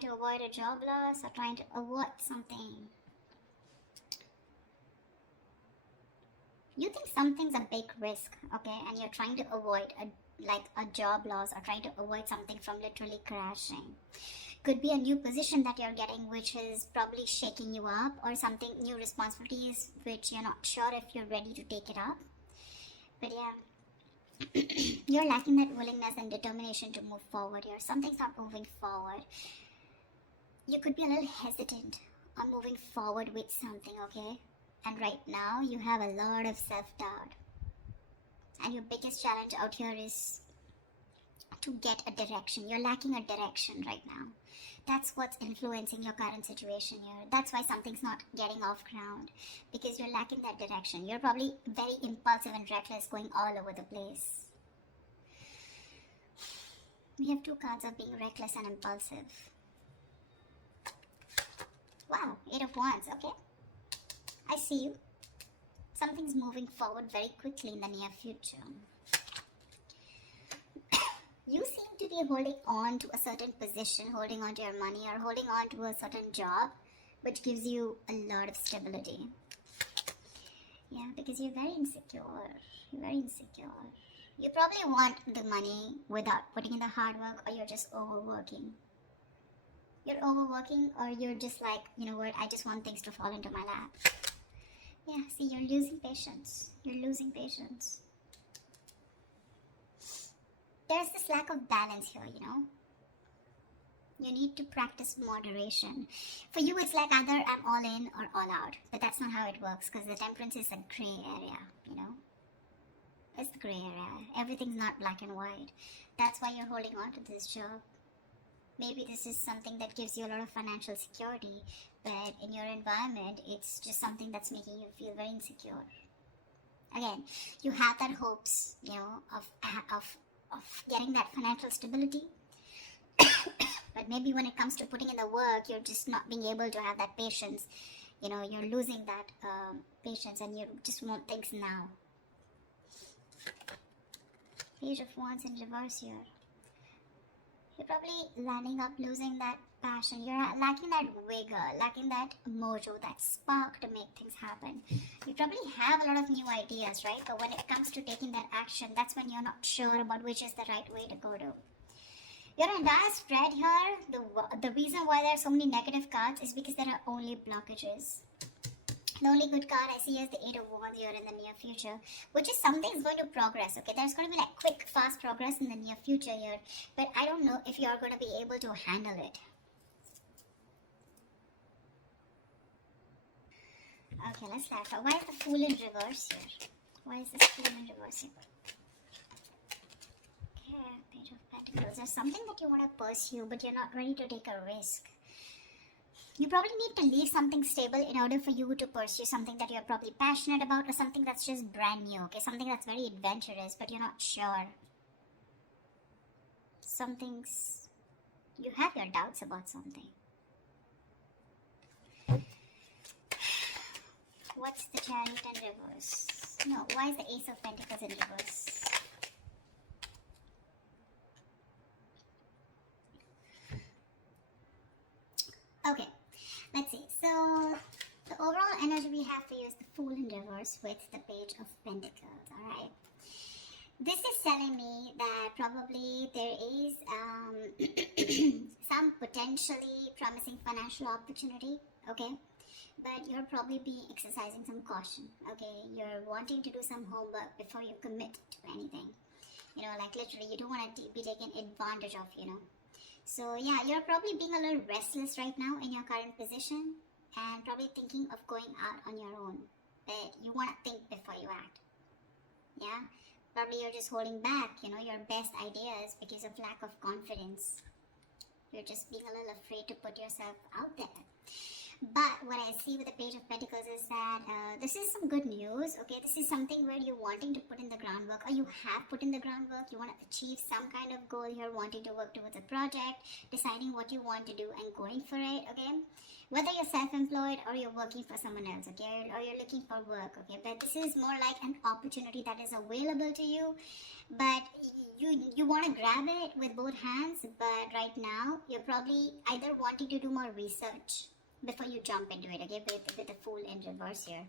trying to avoid a job loss or trying to avoid something. You think something's a big risk, okay, and you're trying to avoid a job loss or trying to avoid something from literally crashing. Could be a new position that you're getting which is probably shaking you up, or something new responsibilities which you're not sure if you're ready to take it up. But yeah, you're lacking that willingness and determination to move forward here. Something's not moving forward. You could be a little hesitant on moving forward with something, okay? And right now you have a lot of self-doubt, and your biggest challenge out here is to get a direction. You're lacking a direction right now. That's what's influencing your current situation here. That's why something's not getting off ground, because you're lacking that direction. You're probably very impulsive and reckless, going all over the place. We have two cards of being reckless and impulsive. Wow, 8 of Wands, okay. I see you. Something's moving forward very quickly in the near future. You seem to be holding on to a certain position, holding on to your money, or holding on to a certain job, which gives you a lot of stability. Yeah, because you're very insecure. You're very insecure. You probably want the money without putting in the hard work, or you're just overworking. You're overworking, or you're just like, you know what, I just want things to fall into my lap. Yeah, see, you're losing patience. You're losing patience. There's this lack of balance here, you know. You need to practice moderation. For you, it's like either I'm all in or all out. But that's not how it works, because the temperance is a gray area, you know. It's the gray area. Everything's not black and white. That's why you're holding on to this job. Maybe this is something that gives you a lot of financial security, but in your environment, it's just something that's making you feel very insecure. Again, you have that hopes, you know, of getting that financial stability. But maybe when it comes to putting in the work, you're just not being able to have that patience. You know, you're losing that patience, and you just want things now. Page of Wands in reverse here. You're probably landing up losing that passion. You're lacking that vigor, lacking that mojo, that spark to make things happen. You probably have a lot of new ideas, right? But when it comes to taking that action, that's when you're not sure about which is the right way to go to. Your entire spread here, the reason why there are so many negative cards is because there are only blockages. The only good card I see is the 8 of Wands here in the near future, which is something's going to progress, okay? There's going to be like quick, fast progress in the near future here, but I don't know if you're going to be able to handle it. Okay, let's start. Why is the Fool in reverse here? Why is this Fool in reverse here? Okay, Page of Pentacles. There's something that you want to pursue, but you're not ready to take a risk. You probably need to leave something stable in order for you to pursue something that you're probably passionate about, or something that's just brand new, okay? Something that's very adventurous, but you're not sure. You have your doubts about something. What's the Chariot in reverse? No, why is the Ace of Pentacles in reverse? Okay. Let's see. So, the overall energy we have for you is the Fool in reverse with the Page of Pentacles, alright? This is telling me that probably there is some potentially promising financial opportunity, okay? But you're probably be exercising some caution, okay? You're wanting to do some homework before you commit to anything. You know, like literally, you don't want to be taken advantage of, you know? So yeah, you're probably being a little restless right now in your current position, and probably thinking of going out on your own. But you want to think before you act. Yeah? Probably you're just holding back, you know, your best ideas because of lack of confidence. You're just being a little afraid to put yourself out there. But what I see with the Page of Pentacles is that this is some good news, okay? This is something where you're wanting to put in the groundwork, or you have put in the groundwork. You want to achieve some kind of goal here, wanting to work towards a project, deciding what you want to do and going for it, okay? Whether you're self-employed or you're working for someone else, okay? Or you're looking for work, okay? But this is more like an opportunity that is available to you, but you want to grab it with both hands, but right now you're probably either wanting to do more research before you jump into it, okay, with the Fool in reverse here.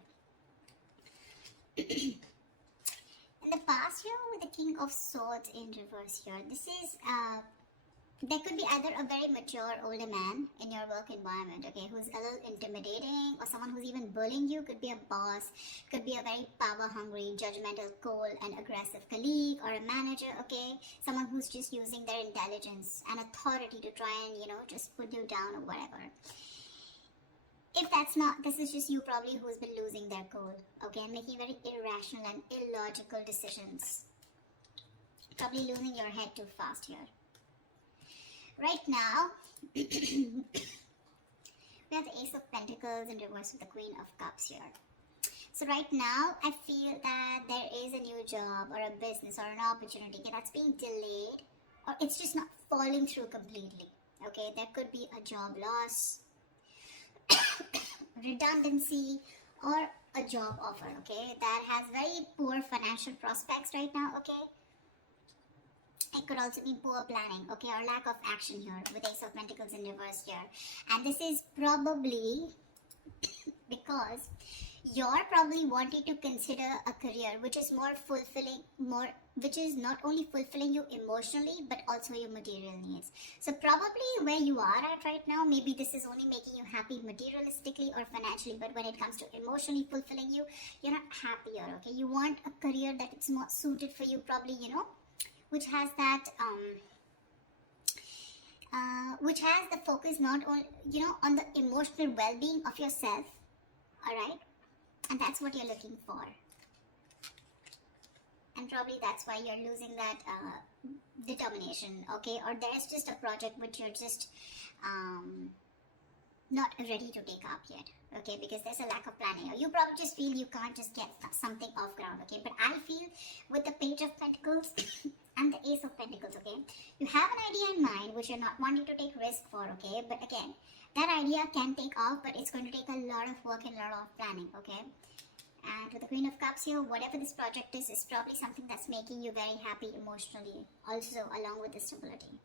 In the past here, with the King of Swords in reverse here, this is there could be either a very mature older man in your work environment, okay, who's a little intimidating, or someone who's even bullying you. Could be a boss, could be a very power hungry, judgmental, cold and aggressive colleague, or a manager, okay, someone who's just using their intelligence and authority to try and, you know, just put you down or whatever. If that's not, this is just you probably who's been losing their cool, okay, and making very irrational and illogical decisions. Probably losing your head too fast here. Right now, we have the Ace of Pentacles in reverse with the Queen of Cups here. So right now, I feel that there is a new job or a business or an opportunity that's being delayed, or it's just not falling through completely, okay. There could be a job loss, redundancy, or a job offer, okay, that has very poor financial prospects right now, okay. It could also be poor planning, okay, or lack of action here with Ace of Pentacles in reverse here. And this is probably because you're probably wanting to consider a career which is more fulfilling, which is not only fulfilling you emotionally, but also your material needs. So probably where you are at right now, maybe this is only making you happy materialistically or financially, but when it comes to emotionally fulfilling you, you're not happier, okay. You want a career that it's more suited for you, probably, you know, which has that which has the focus not on, you know, on the emotional well-being of yourself, all right, and that's what you're looking for. And probably that's why you're losing that determination, okay, or there's just a project which you're just not ready to take up yet, okay, because there's a lack of planning, or you probably just feel you can't just get something off ground, okay. But I feel with the Page of Pentacles and the Ace of Pentacles, okay, you have an idea in mind which you're not wanting to take risk for, okay, but again, that idea can take off, but it's going to take a lot of work and a lot of planning, okay. And with the Queen of Cups here, whatever this project is probably something that's making you very happy emotionally, also along with the stability.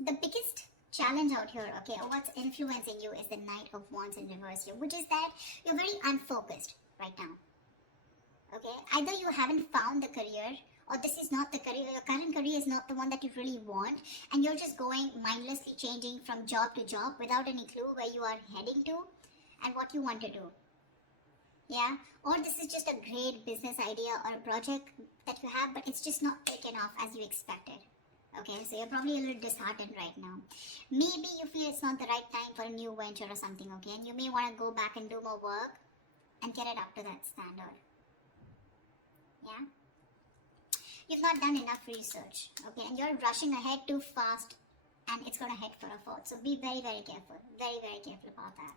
The biggest challenge out here, okay, or what's influencing you is the Knight of Wands in reverse here, which is that you're very unfocused right now, okay. Either you haven't found the career, or this is not the career, your current career is not the one that you really want, and you're just going mindlessly changing from job to job without any clue where you are heading to and what you want to do, yeah. Or this is just a great business idea or a project that you have, but it's just not taken off as you expected, okay. So you're probably a little disheartened right now. Maybe you feel it's not the right time for a new venture or something, okay, and you may want to go back and do more work and get it up to that standard, yeah. You've not done enough research, okay, and you're rushing ahead too fast, and it's going to head for a fall. So be very, very careful, very, very careful about that.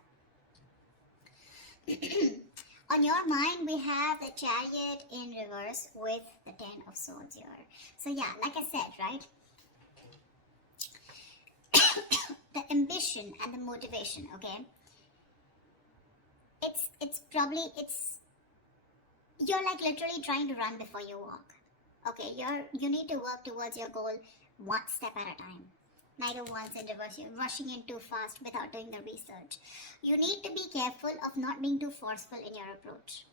On your mind, we have the Chariot in reverse with the Ten of Swords here. So yeah, like I said, right, the ambition and the motivation, okay, you're like literally trying to run before you walk, okay. You need to work towards your goal one step at a time. Knight of Wands in reverse, you're rushing in too fast without doing the research. You need to be careful of not being too forceful in your approach,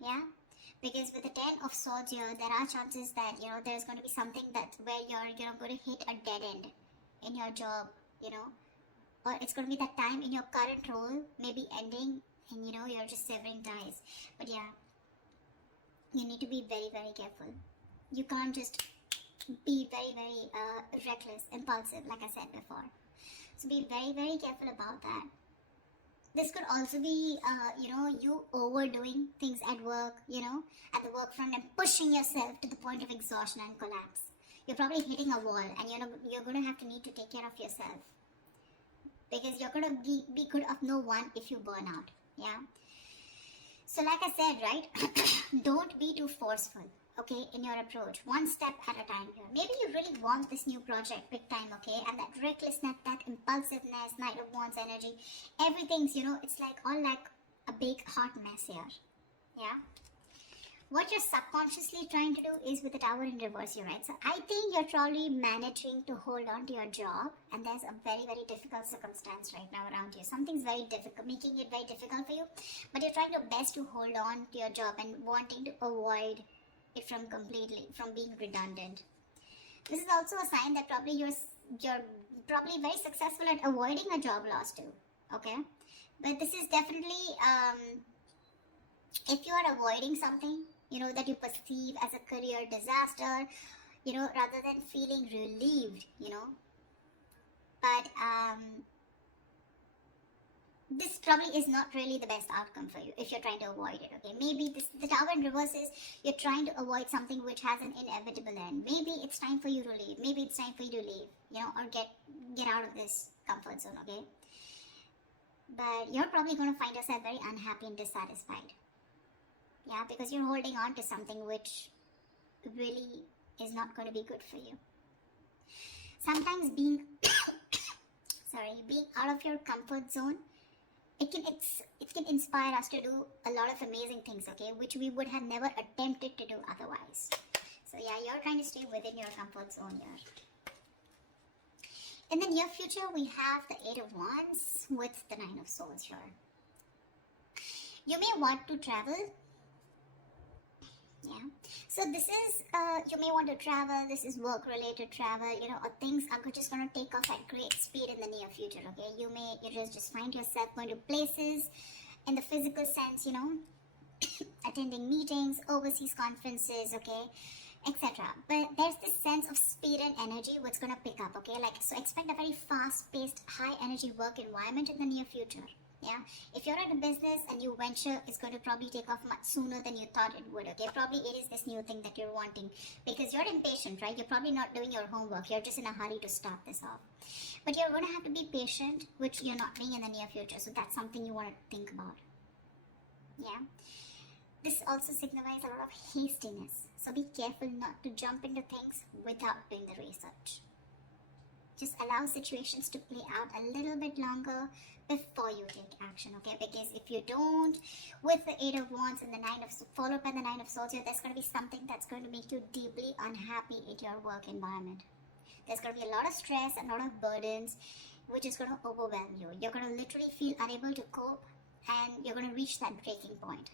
yeah, because with the Ten of Swords here, there are chances that, you know, there's going to be something that where you're, you know, going to hit a dead end in your job, you know, or it's going to be that time in your current role maybe ending, and, you know, you're just severing ties. But yeah, you need to be very, very careful. You can't just be very, very reckless, impulsive, like I said before. So be very, very careful about that. This could also be, you know, you overdoing things at work, you know, at the work front, and pushing yourself to the point of exhaustion and collapse. You're probably hitting a wall, and you're going to have to need to take care of yourself, because you're going to be good of no one if you burn out, yeah. So like I said, right, don't be too forceful, okay, in your approach. One step at a time here. Maybe you really want this new project big time, okay, and that recklessness, that impulsiveness, Knight of Wands energy, everything's, you know, it's like all like a big hot mess here, yeah. what you're subconsciously trying to do is with the Tower in reverse here, right? So I think you're probably managing to hold on to your job, and there's a very, very difficult circumstance right now around you. Something's very difficult, making it very difficult for you, but you're trying your best to hold on to your job and wanting to avoid it from being redundant. This is also a sign that probably you're probably very successful at avoiding a job loss too, okay? But this is definitely, if you are avoiding something, that you perceive as a career disaster, rather than feeling relieved, but this probably is not really the best outcome for you if you're trying to avoid it, okay? Maybe the Tower in reverse is you're trying to avoid something which has an inevitable end. Maybe it's time for you to leave. Maybe it's time for you to leave, or get out of this comfort zone, okay? But you're probably going to find yourself very unhappy and dissatisfied. Yeah, because you're holding on to something which really is not going to be good for you. Sometimes being out of your comfort zone, it can inspire us to do a lot of amazing things, okay, which we would have never attempted to do otherwise. So yeah, you're trying to stay within your comfort zone here. In the near future, we have the Eight of Wands with the Nine of Swords here. You may want to travel. Yeah, so this is, you may want to travel. This is work-related travel, or things are just going to take off at great speed in the near future, okay? You just find yourself going to places in the physical sense, attending meetings, overseas conferences, okay, etc. But there's this sense of speed and energy what's going to pick up, okay? So expect a very fast-paced, high-energy work environment in the near future. Yeah, if you're at a business, a new venture is going to probably take off much sooner than you thought it would, okay? Probably it is this new thing that you're wanting because you're impatient, right? You're probably not doing your homework. You're just in a hurry to start this off. But you're going to have to be patient, which you're not being in the near future. So that's something you want to think about. Yeah. This also signifies a lot of hastiness. So be careful not to jump into things without doing the research. Just allow situations to play out a little bit longer before you take action, okay? Because if you don't, with the Eight of Wands and the followed by the Nine of Swords, there's going to be something that's going to make you deeply unhappy in your work environment. There's going to be a lot of stress and a lot of burdens, which is going to overwhelm you. You're going to literally feel unable to cope, and you're going to reach that breaking point.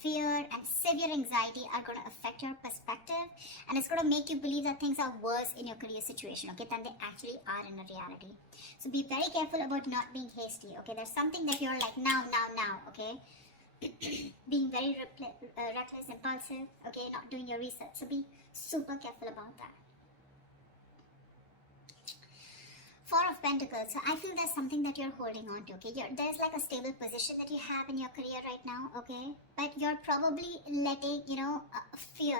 Fear and severe anxiety are going to affect your perspective, and it's going to make you believe that things are worse in your career situation, okay, than they actually are in a reality. So be very careful about not being hasty, okay? There's something that you're like, now, okay? Being very reckless, impulsive, okay? Not doing your research. So be super careful about that. Four of Pentacles. So I feel there's something that you're holding on to, okay? There's like a stable position that you have in your career right now, okay? But you're probably letting, fear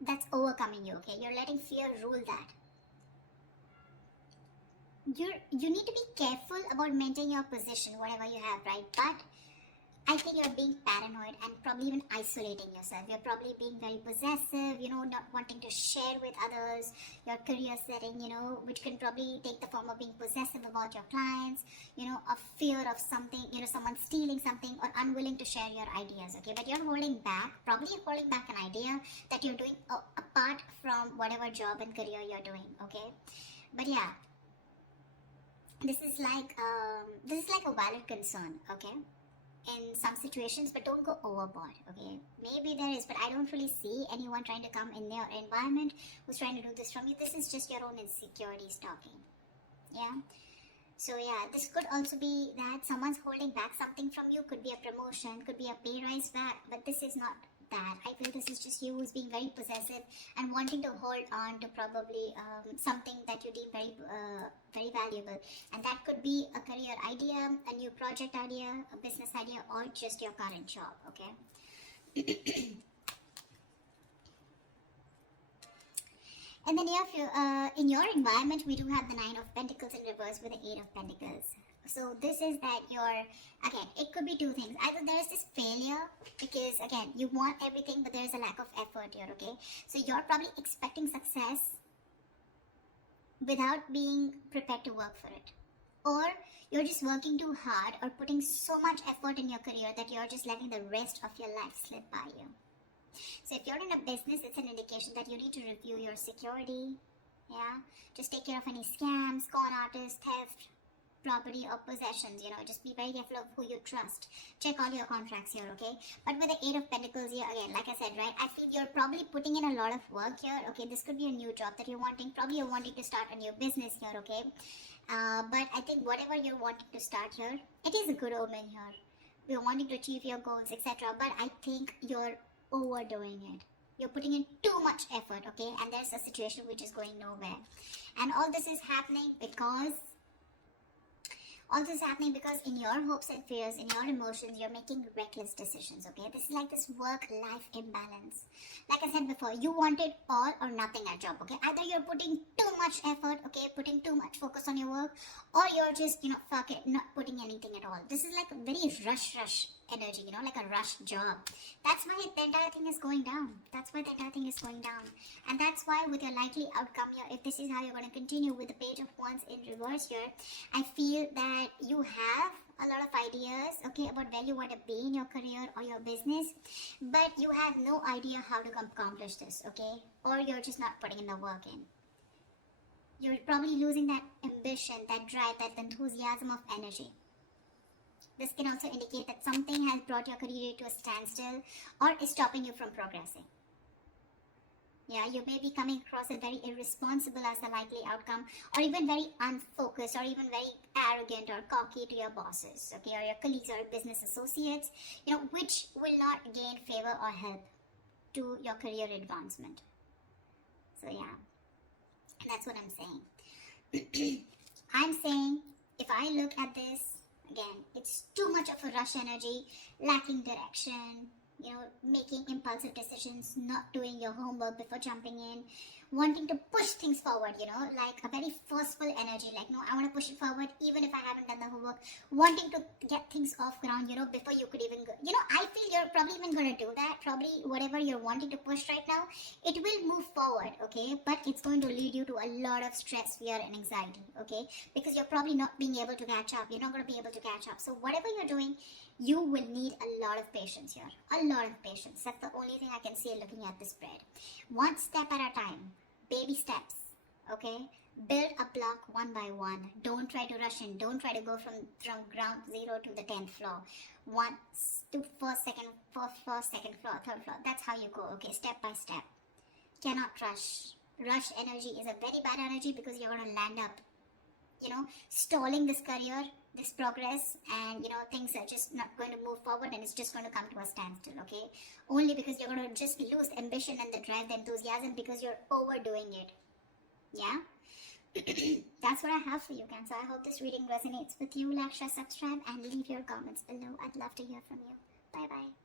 that's overcoming you, okay? You're letting fear rule that. You need to be careful about maintaining your position, whatever you have, right? But I think you're being paranoid and probably even isolating yourself. You're probably being very possessive, not wanting to share with others your career setting, which can probably take the form of being possessive about your clients, a fear of something, someone stealing something, or unwilling to share your ideas, okay? But you're holding back, probably holding back an idea that you're doing apart from whatever job and career you're doing, okay? But yeah, this is like a valid concern, okay? In some situations, but don't go overboard, okay? Maybe there is, but I don't really see anyone trying to come in your environment who's trying to do this from you. This is just your own insecurities talking, yeah? So yeah, this could also be that someone's holding back something from you. Could be a promotion, could be a pay rise back, but this is not that. I feel this is just you who's being very possessive and wanting to hold on to probably something that you deem very valuable, and that could be a career idea, a new project idea, a business idea, or just your current job, okay? And then in your environment, we do have the Nine of Pentacles in reverse with the Eight of Pentacles. So this is that again, it could be two things. Either there is this failure because, again, you want everything, but there is a lack of effort here, okay? So you're probably expecting success without being prepared to work for it. Or you're just working too hard or putting so much effort in your career that you're just letting the rest of your life slip by you. So if you're in a business, it's an indication that you need to review your security. Yeah, just take care of any scams, con artists, theft, property or possessions. Just be very careful of who you trust. Check all your contracts here, okay? But with the Eight of Pentacles here, again, like I said, right, I feel you're probably putting in a lot of work here, okay? This could be a new job that you're wanting. Probably you're wanting to start a new business here, okay? But I think whatever you're wanting to start here, it is a good omen here. You're wanting to achieve your goals, etc. But I think you're overdoing it. You're putting in too much effort, okay? And there's a situation which is going nowhere. And all this is happening because in your hopes and fears, in your emotions, you're making reckless decisions, okay? This is like this work-life imbalance. Like I said before, you wanted all or nothing at job, okay? Either you're putting too much effort, okay, putting too much focus on your work, or you're just, fuck it, not putting anything at all. This is like a very rush energy, like a rush job. That's why the entire thing is going down. And that's why with your likely outcome here, if this is how you're going to continue with the Page of Wands in reverse here, I feel that you have a lot of ideas, okay, about where you want to be in your career or your business, but you have no idea how to accomplish this, okay? Or you're just not putting in the work in. You're probably losing that ambition, that drive, that enthusiasm of energy. This can also indicate that something has brought your career to a standstill or is stopping you from progressing. Yeah, you may be coming across as very irresponsible as the likely outcome, or even very unfocused, or even very arrogant or cocky to your bosses, okay, or your colleagues or business associates, which will not gain favor or help to your career advancement. So yeah, that's what I'm saying. I'm saying, if I look at this, again, it's too much of a rush energy, lacking direction, making impulsive decisions, not doing your homework before jumping in, wanting to push things forward, like a very forceful energy, like, no, I want to push it forward even if I haven't done the homework, wanting to get things off ground, before you could even go. I feel you're probably even going to do that. Probably whatever you're wanting to push right now, it will move forward, okay? But it's going to lead you to a lot of stress, fear, and anxiety, okay? Because you're probably not being able to catch up. You're not going to be able to catch up. So whatever you're doing, you will need a lot of patience here. A lot of patience. That's the only thing I can see looking at this spread. One step at a time. Baby steps. Okay? Build a block one by one. Don't try to rush in. Don't try to go from ground zero to the 10th floor. First, second floor, third floor. That's how you go. Okay? Step by step. Cannot rush. Rush energy is a very bad energy because you're going to land up, stalling this career, this progress, and things are just not going to move forward, and it's just going to come to a standstill, okay? Only because you're going to just lose ambition and the drive, the enthusiasm, because you're overdoing it. Yeah? That's what I have for you, Cancer. I hope this reading resonates with you. Like, share, subscribe, and leave your comments below. I'd love to hear from you. Bye bye.